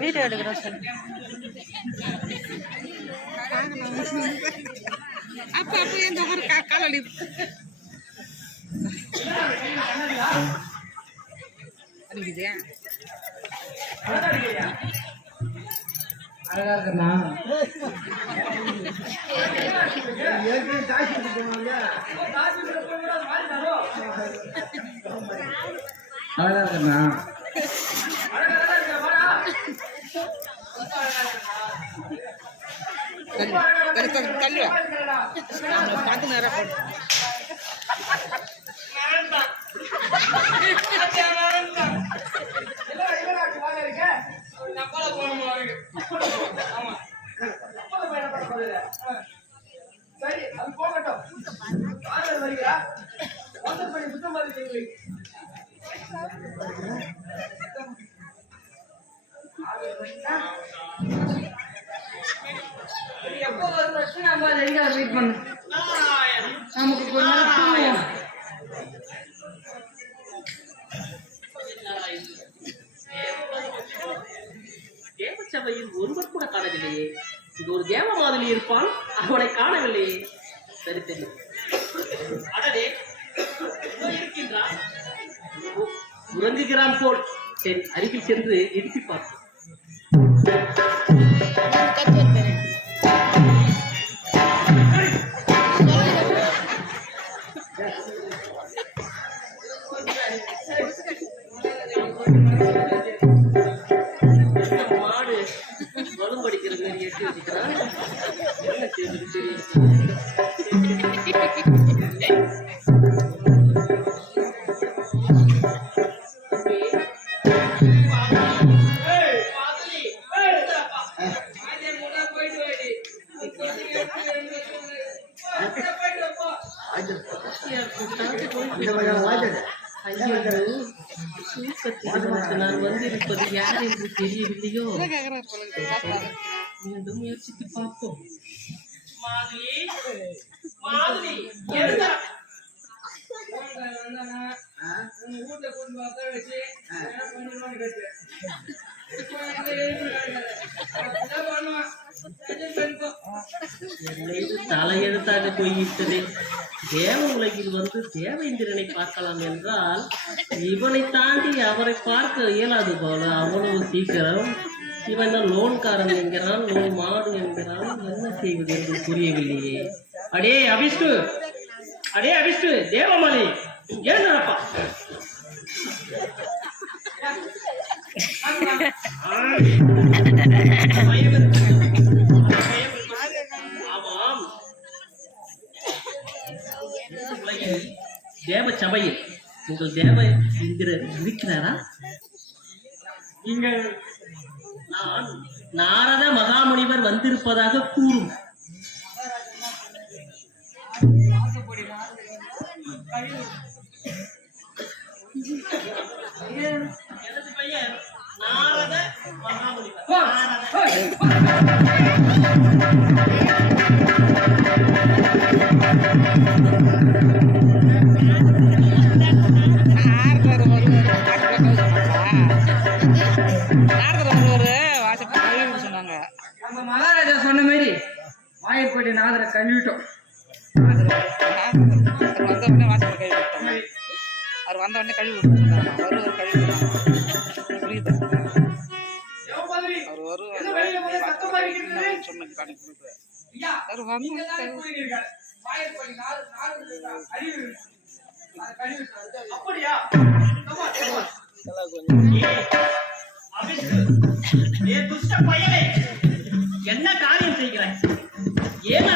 Video எடுக்கிறோம் sir. அப்ப எந்த ஒரு காலி அடிக்குதே. அழகா இருக்குண்ணா. அழகா இருக்குண்ணா. கல்லு பார்த்து நேரம் போடு. சரி அது போகட்டும். எப்போ நம்ம எங்க வெயிட் பண்ணு. நமக்கு கொஞ்ச நேரம் தேவசபையில் ஒருவர் கூட காணவில்லையே. இது ஒரு தேவ மாதிரி இருப்பான், அவனை காணவில்லையே. சரி தெரியும். அடடே இருக்கின்றான், உறங்குகிறான் போல். சரி அருகில் சென்று எழுப்பி பார்ப்போம். மாடு வலும் படிக்கிற மாதிரி எட்டி வச்சுக்கிறான். என்ன செய்வது தெரியும். நான் வந்திருப்பது யார் என்று தெரியவில்லையோ. மீண்டும் முயற்சித்து பார்ப்போம். தலையெழுத்தாக போய்விட்டதே. தேவ உலகில் வந்து தேவேந்திரனை பார்க்கலாம் என்றால் இவனை தாண்டி அவரை பார்க்க இயலாது போல. அவ்வளவு சீக்கிரம் இவன் தான் லோன்காரன் என்கிறான், லோன் மாடு என்கிறான். என்ன செய்வது என்று புரியவில்லையே. அடே அபிஷ்டு, அடே அபிஷ்டு, தேவமணி ஏன்ப்பா? ஆமாம், தேவ சபையில் உங்கள் தேவ இந்திரர் இருக்கிறாரா? நீங்கள் நான் நாரத மகாமுனிவர் வந்திருப்பதாக கூறும். எனது பெயர் நாரத மகாமுனிவர். நம்ம மகாராஜா சொன்ன மாதிரி வாயப்படி நாதரை கழுவிட்டோம். அவர் வந்த உடனே கழுவி விட்டுருந்தாங்க. வருவார் கழுவி புரியுது. அவர் வருவார் என்ன காரியம் செய்கிறாய்? ஏன்